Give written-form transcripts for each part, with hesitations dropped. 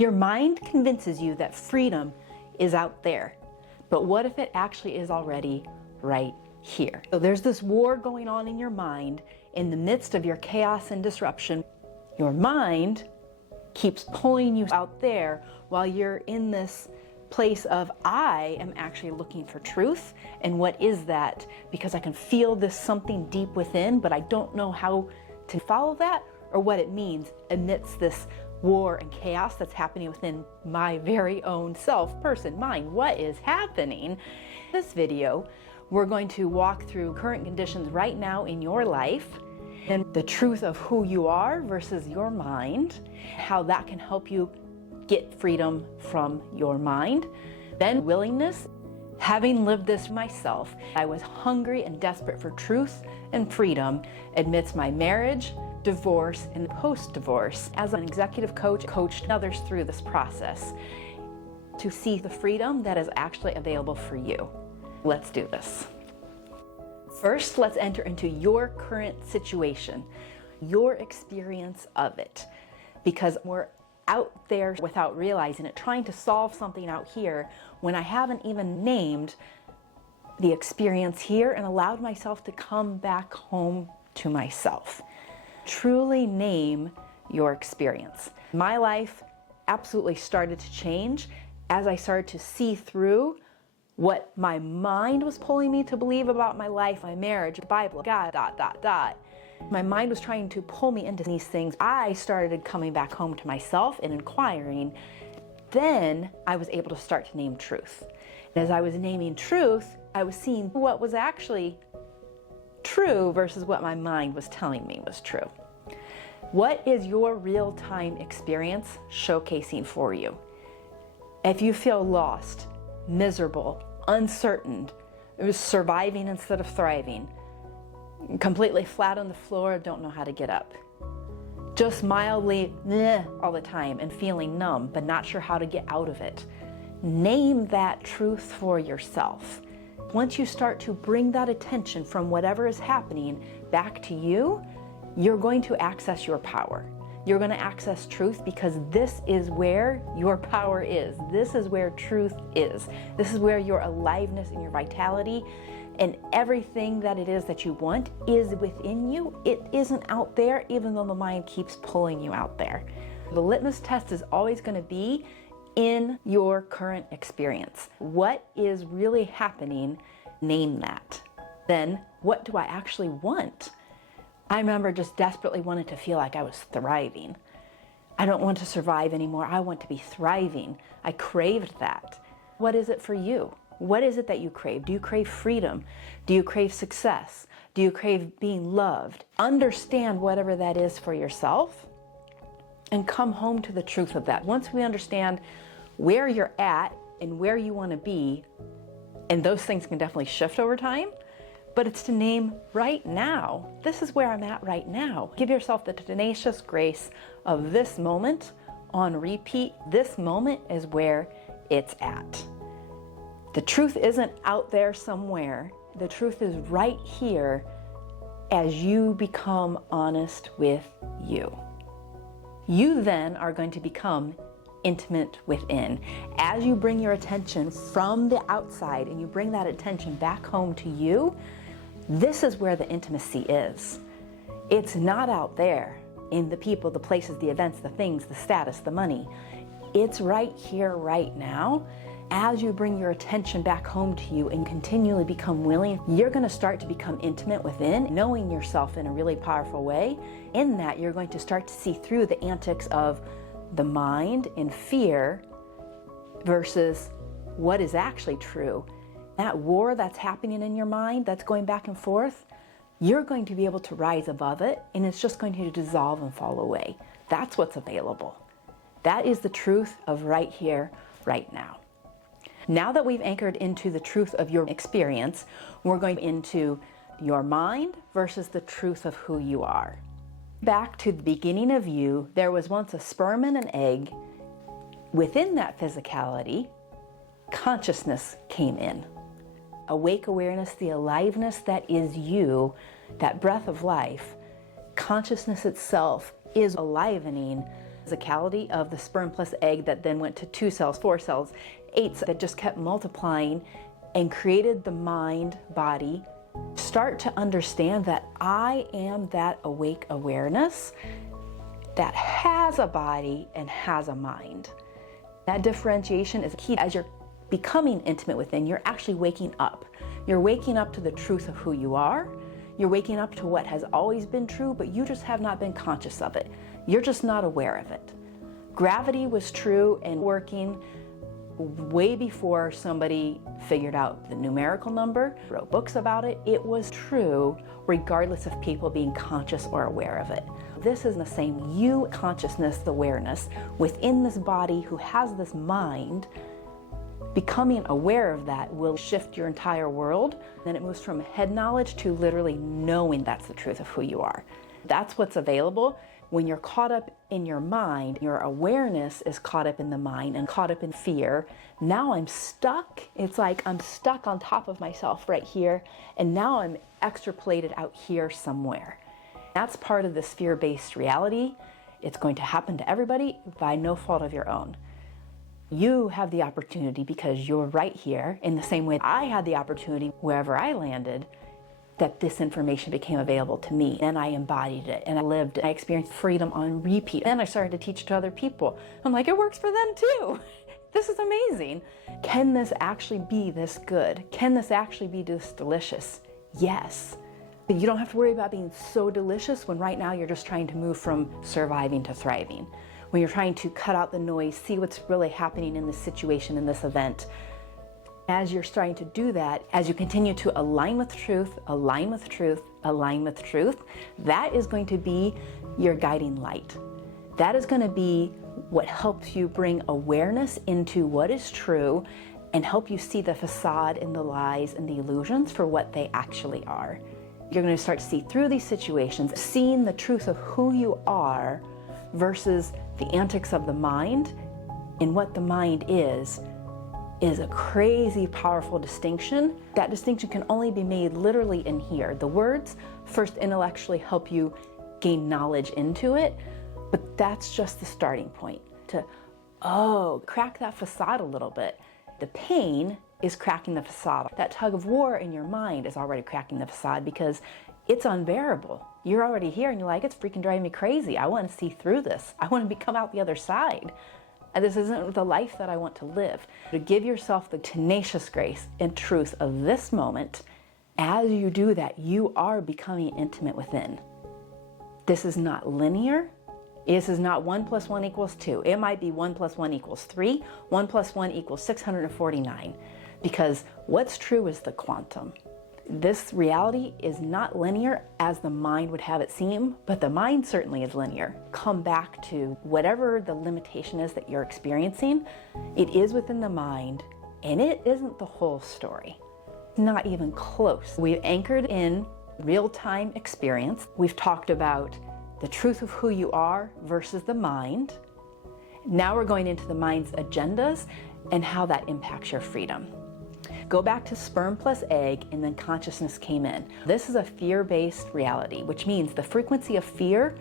Your mind convinces you that freedom is out there, but what if it actually is already right here? So there's this war going on in your mind in the midst of your chaos and disruption. Your mind keeps pulling you out there while you're in this place of, I am actually looking for truth. And what is that? Because I can feel this something deep within, but I don't know how to follow that or what it means amidst this war and chaos that's happening within my very own mind. What is happening? In this video, we're going to walk through current conditions right now in your life and the truth of who you are versus your mind, how that can help you get freedom from your mind. Then willingness. Having lived this myself, I was hungry and desperate for truth and freedom amidst my marriage, divorce, and post-divorce. As an executive coach, coached others through this process to see the freedom that is actually available for you. Let's do this. First, let's enter into your current situation, your experience of it, because we're out there without realizing it, trying to solve something out here when I haven't even named the experience here and allowed myself to come back home to myself. Truly name your experience. My life absolutely started to change as I started to see through what my mind was pulling me to believe about my life, my marriage, the Bible, God, ... My mind was trying to pull me into these things. I started coming back home to myself and inquiring. Then I was able to start to name truth. And as I was naming truth, I was seeing what was actually true versus what my mind was telling me was true. What is your real-time experience showcasing for you? If you feel lost, miserable, uncertain, surviving instead of thriving, completely flat on the floor, don't know how to get up, just mildly all the time and feeling numb but not sure how to get out of it, name that truth for yourself. Once you start to bring that attention from whatever is happening back to you, you're going to access your power. You're going to access truth because this is where your power is. This is where truth is. This is where your aliveness and your vitality and everything that it is that you want is within you. It isn't out there, even though the mind keeps pulling you out there. The litmus test is always going to be in your current experience. What is really happening? Name that. Then, what do I actually want? I remember just desperately wanting to feel like I was thriving. I don't want to survive anymore. I want to be thriving. I craved that. What is it for you? What is it that you crave? Do you crave freedom? Do you crave success? Do you crave being loved? Understand whatever that is for yourself and come home to the truth of that. Once we understand where you're at and where you want to be, and those things can definitely shift over time, but it's to name right now. This is where I'm at right now. Give yourself the tenacious grace of this moment on repeat. This moment is where it's at. The truth isn't out there somewhere. The truth is right here as you become honest with you. You then are going to become intimate within. As you bring your attention from the outside and you bring that attention back home to you, this is where the intimacy is. It's not out there in the people, the places, the events, the things, the status, the money. It's right here, right now. As you bring your attention back home to you and continually become willing, you're going to start to become intimate within, knowing yourself in a really powerful way. In that, you're going to start to see through the antics of the mind and fear versus what is actually true. That war that's happening in your mind, that's going back and forth, you're going to be able to rise above it, and it's just going to dissolve and fall away. That's what's available. That is the truth of right here, right now. Now that we've anchored into the truth of your experience, we're going into your mind versus the truth of who you are. Back to the beginning of you, there was once a sperm and an egg. Within that physicality, consciousness came in. Awake awareness, the aliveness that is you, that breath of life, consciousness itself is alivening physicality of the sperm plus egg that then went to 2 cells, 4 cells, 8 cells, that just kept multiplying and created the mind, body. Start to understand that I am that awake awareness that has a body and has a mind. That differentiation is key. As you're becoming intimate within, you're actually waking up. You're waking up to the truth of who you are. You're waking up to what has always been true, but you just have not been conscious of it. You're just not aware of it. Gravity was true and working way before somebody figured out the numerical number, wrote books about it. It was true regardless of people being conscious or aware of it. This is the same you consciousness, the awareness within this body who has this mind. Becoming aware of that will shift your entire world. Then it moves from head knowledge to literally knowing that's the truth of who you are. That's what's available. When you're caught up in your mind, your awareness is caught up in the mind and caught up in fear. Now I'm stuck. It's like I'm stuck on top of myself right here, and now I'm extrapolated out here somewhere. That's part of this fear-based reality. It's going to happen to everybody by no fault of your own. You have the opportunity, because you're right here, in the same way I had the opportunity wherever I landed, that this information became available to me, and I embodied it, and I lived, I experienced freedom on repeat. Then I started to teach to other people. I'm like, it works for them too. This is amazing. Can this actually be this good? Can this actually be this delicious? Yes. But you don't have to worry about being so delicious when right now you're just trying to move from surviving to thriving. When you're trying to cut out the noise, see what's really happening in this situation, in this event. As you're starting to do that, as you continue to align with truth, align with truth, align with truth, that is going to be your guiding light. That is going to be what helps you bring awareness into what is true and help you see the facade and the lies and the illusions for what they actually are. You're going to start to see through these situations, seeing the truth of who you are versus the antics of the mind. And what the mind is a crazy powerful distinction. That distinction can only be made literally in here. The words first intellectually help you gain knowledge into it, but that's just the starting point to, crack that facade a little bit. The pain is cracking the facade. That tug of war in your mind is already cracking the facade because it's unbearable. You're already here and you're like, it's freaking driving me crazy. I want to see through this. I want to come out the other side. And this isn't the life that I want to live. To give yourself the tenacious grace and truth of this moment, as you do that, you are becoming intimate within. This is not linear. This is not 1 + 1 = 2. It might be 1 + 1 = 3, 1 + 1 = 649. Because what's true is the quantum. This reality is not linear as the mind would have it seem, but the mind certainly is linear. Come back to whatever the limitation is that you're experiencing. It is within the mind, and it isn't the whole story. Not even close. We've anchored in real-time experience. We've talked about the truth of who you are versus the mind. Now we're going into the mind's agendas and how that impacts your freedom. Go back to sperm plus egg, and then consciousness came in. This is a fear-based reality, which means the frequency of fear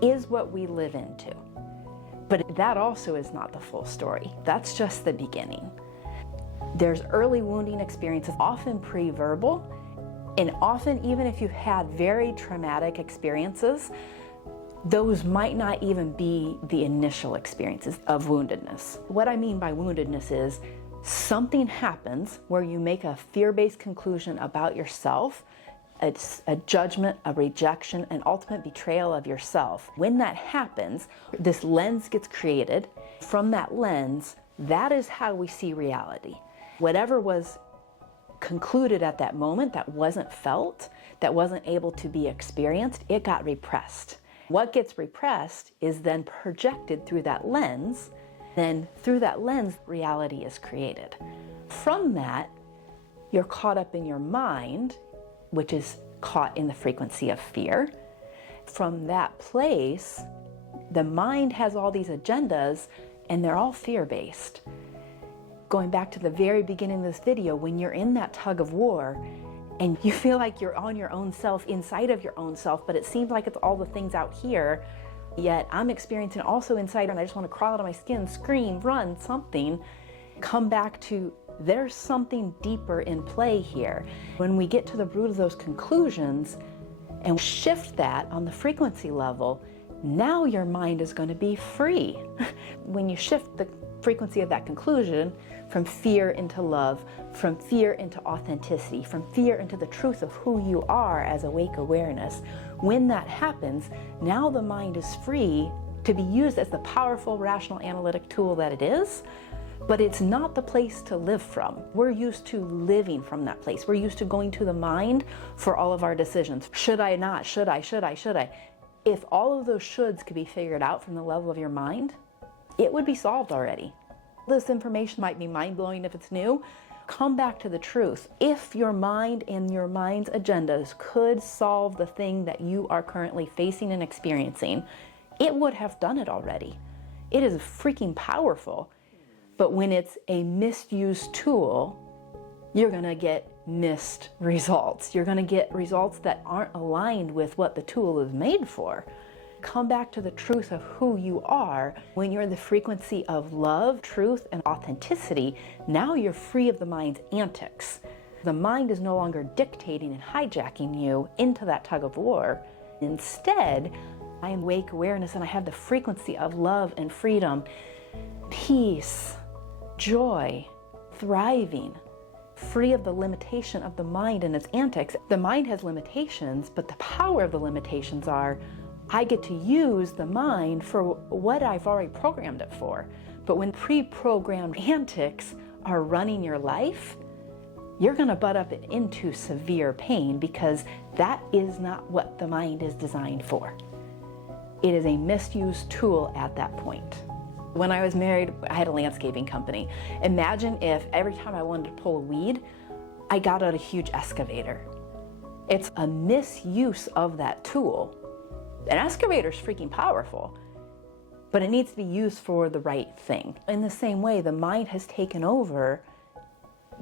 is what we live into. But that also is not the full story. That's just the beginning. There's early wounding experiences, often pre-verbal, and often even if you've had very traumatic experiences, those might not even be the initial experiences of woundedness. What I mean by woundedness is something happens where you make a fear-based conclusion about yourself. It's a judgment, a rejection, an ultimate betrayal of yourself. When that happens, this lens gets created. From that lens, that is how we see reality. Whatever was concluded at that moment that wasn't felt, that wasn't able to be experienced, it got repressed. What gets repressed is then projected through that lens. Then through that lens, reality is created. From that, you're caught up in your mind, which is caught in the frequency of fear. From that place, the mind has all these agendas, and they're all fear-based. Going back to the very beginning of this video, when you're in that tug of war, and you feel like you're on your own self, inside of your own self, but it seems like it's all the things out here, yet I'm experiencing also inside and I just want to crawl out of my skin, scream, run, something. Come back to there's something deeper in play here. When we get to the root of those conclusions and shift that on the frequency level, now your mind is going to be free. When you shift the frequency of that conclusion from fear into love, from fear into authenticity, from fear into the truth of who you are as awake awareness, when that happens, now the mind is free to be used as the powerful, rational, analytic tool that it is. But it's not the place to live from. We're used to living from that place. We're used to going to the mind for all of our decisions. Should I not? Should I? Should I? Should I? If all of those shoulds could be figured out from the level of your mind, it would be solved already. This information might be mind-blowing if it's new. Come back to the truth. If your mind and your mind's agendas could solve the thing that you are currently facing and experiencing, it would have done it already. It is freaking powerful. But when it's a misused tool, you're going to get missed results. You're going to get results that aren't aligned with what the tool is made for. Come back to the truth of who you are. When you're in the frequency of love, truth, and authenticity, now you're free of the mind's antics. The mind is no longer dictating and hijacking you into that tug of war. Instead, I am awake awareness and I have the frequency of love and freedom, peace, joy, thriving, free of the limitation of the mind and its antics. The mind has limitations, but the power of the limitations are, I get to use the mind for what I've already programmed it for. But when pre-programmed antics are running your life, you're going to butt up into severe pain because that is not what the mind is designed for. It is a misused tool at that point. When I was married, I had a landscaping company. Imagine if every time I wanted to pull a weed, I got out a huge excavator. It's a misuse of that tool. An excavator is freaking powerful, but it needs to be used for the right thing. In the same way, the mind has taken over,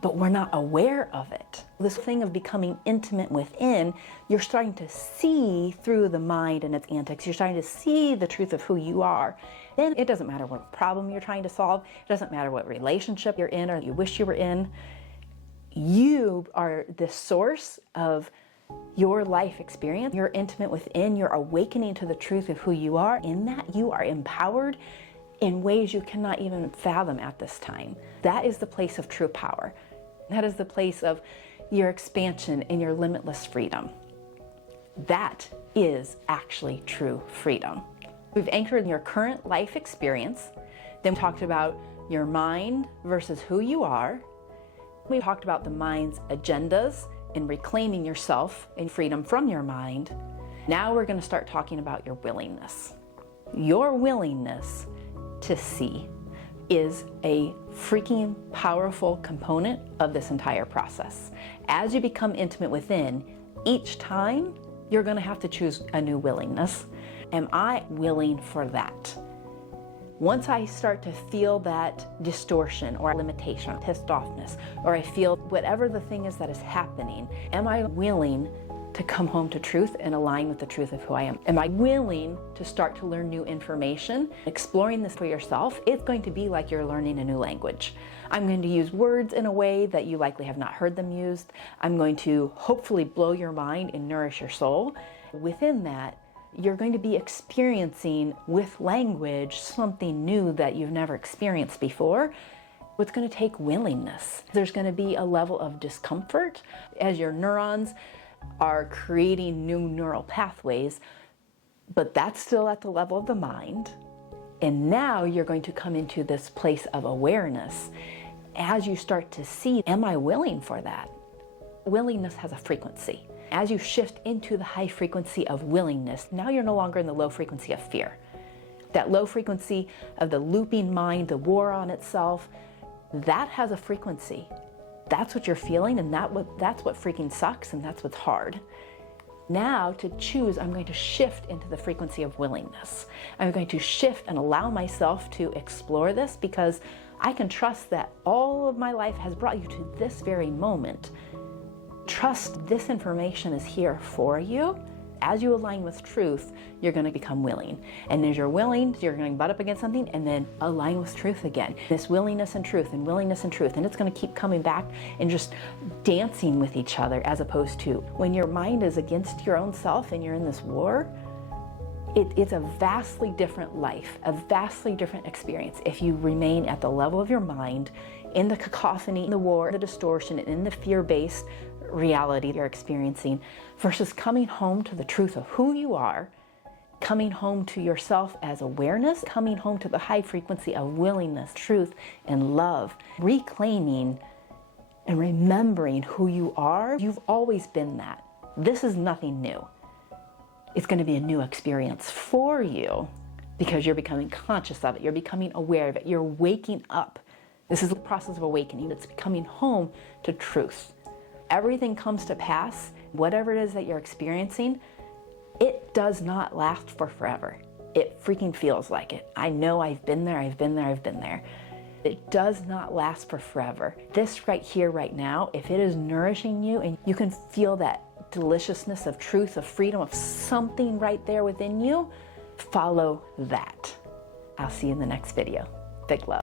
but we're not aware of it. This thing of becoming intimate within, you're starting to see through the mind and its antics. You're starting to see the truth of who you are. Then it doesn't matter what problem you're trying to solve. It doesn't matter what relationship you're in or you wish you were in. You are the source of your life experience. You're intimate within. You're awakening to the truth of who you are. In that, you are empowered in ways you cannot even fathom at this time. That is the place of true power. That is the place of your expansion and your limitless freedom. That is actually true freedom. We've anchored in your current life experience. Then we talked about your mind versus who you are. We talked about the mind's agendas and reclaiming yourself and freedom from your mind. Now we're going to start talking about your willingness. Your willingness to see is a freaking powerful component of this entire process. As you become intimate within, each time you're going to have to choose a new willingness. Am I willing for that? Once I start to feel that distortion or limitation, pissed offness, or I feel whatever the thing is that is happening, am I willing to come home to truth and align with the truth of who I am? Am I willing to start to learn new information? Exploring this for yourself, it's going to be like you're learning a new language. I'm going to use words in a way that you likely have not heard them used. I'm going to hopefully blow your mind and nourish your soul. Within that, you're going to be experiencing with language something new that you've never experienced before. It's going to take willingness. There's going to be a level of discomfort as your neurons are creating new neural pathways, but that's still at the level of the mind. And now you're going to come into this place of awareness as you start to see, am I willing for that? Willingness has a frequency. As you shift into the high frequency of willingness, now you're no longer in the low frequency of fear. That low frequency of the looping mind, the war on itself, that has a frequency. That's what you're feeling, and that's what freaking sucks, and that's what's hard. Now to choose, I'm going to shift into the frequency of willingness. I'm going to shift and allow myself to explore this because I can trust that all of my life has brought you to this very moment. Trust this information is here for you, As you align with truth, you're going to become willing. And as you're willing, you're going to butt up against something and then align with truth again. This willingness and truth and willingness and truth. And it's going to keep coming back and just dancing with each other, as opposed to when your mind is against your own self and you're in this war, it's a vastly different life, a vastly different experience if you remain at the level of your mind, in the cacophony, in the war, the distortion, and in the fear-based reality you're experiencing, versus coming home to the truth of who you are, coming home to yourself as awareness, coming home to the high frequency of willingness, truth, and love, reclaiming and remembering who you are. You've always been that. This is nothing new. It's going to be a new experience for you because you're becoming conscious of it. You're becoming aware of it. You're waking up. This is the process of awakening. It's becoming home to truth. Everything comes to pass, whatever it is that you're experiencing, it does not last for forever. It freaking feels like it. I know I've been there, I've been there, I've been there. It does not last for forever. This right here, right now, if it is nourishing you and you can feel that deliciousness of truth, of freedom, of something right there within you, follow that. I'll see you in the next video. Big love.